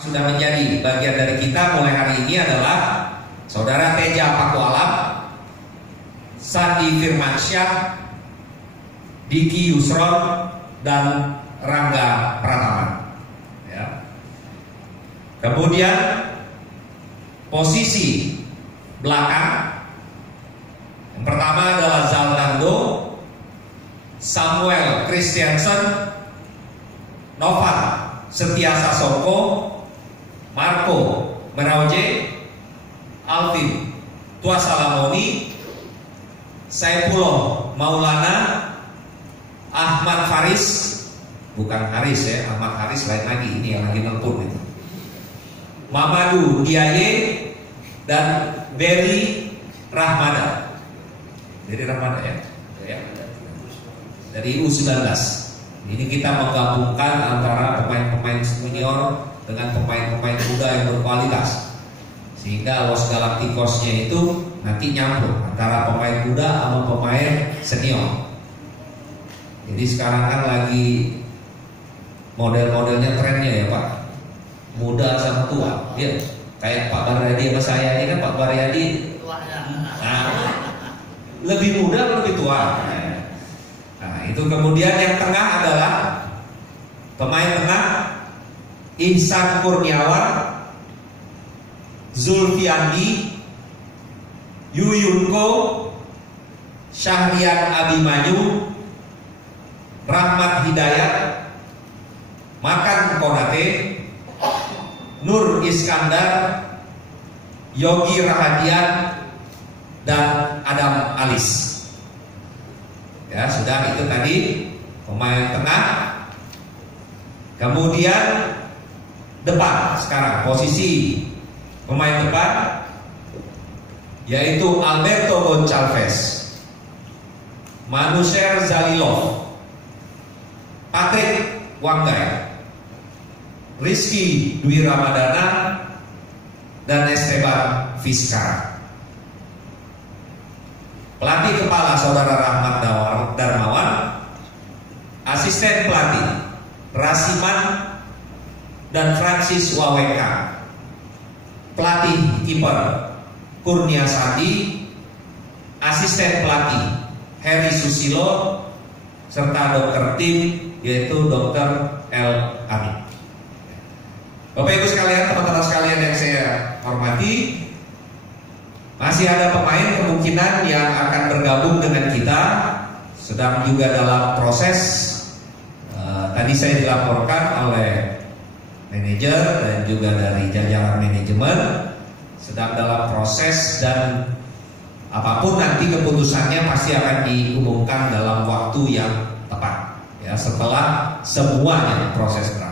Sudah menjadi bagian dari kita mulai hari ini adalah Saudara Teja Pakualam, Sandi Firmansyah, Diki Yusron, dan Rangga Pratama. Ya. Kemudian posisi belakang yang pertama adalah Zalnando, Samuel Christiansen, Novan Setiasa Soko, Marco Merauje, Alvin Tuasalamoni, Saifullah Maulana, Ahmad Faris, bukan Haris ya, Ahmad Haris lain lagi, ini yang lagi nelpon itu, Mamadou Diaye, dan Berry Rahmada. Berry Rahmada ya, dari U19. Ini kita menggabungkan antara pemain-pemain senior dengan pemain-pemain muda yang berkualitas, sehingga Los Galacticosnya itu nanti nyambung antara pemain muda sama pemain senior. Jadi sekarang kan lagi model-modelnya trennya ya Pak, muda sama tua. Ya, kayak Pak Baryadi sama saya ini kan, Pak Baryadi lebih muda atau lebih tua. Nah itu. Kemudian yang tengah adalah pemain tengah Ihsan Kurniawan, Zulfiandi, Yuyunko, Syahrian Abimanyu, Rahmat Hidayat, Makan Konate, Nur Iskandar, Yogi Rahadian, dan Adam Alis. Ya sudah, itu tadi pemain tengah. Kemudian depan, sekarang posisi pemain depan yaitu Alberto Goncalves, Manuser Zalilov, Patrick Wanggai, Rizky Dwi Ramadana, dan Esteban Vizcara. Pelatih kepala Saudara Rahmat Darmawan, asisten pelatih Rasiman dan Francis Waweka, pelatih kiper Kurnia Sandi, asisten pelatih Heri Susilo, serta dokter tim yaitu Dr. L. Amin. Bapak Ibu sekalian, teman-teman sekalian yang saya hormati, masih ada pemain kemungkinan yang akan bergabung dengan kita, sedang juga dalam proses. Tadi saya dilaporkan oleh manajer dan juga dari jajaran manajemen sedang dalam proses, dan apapun nanti keputusannya pasti akan diumumkan dalam waktu yang tepat ya, setelah semuanya proses berakhir.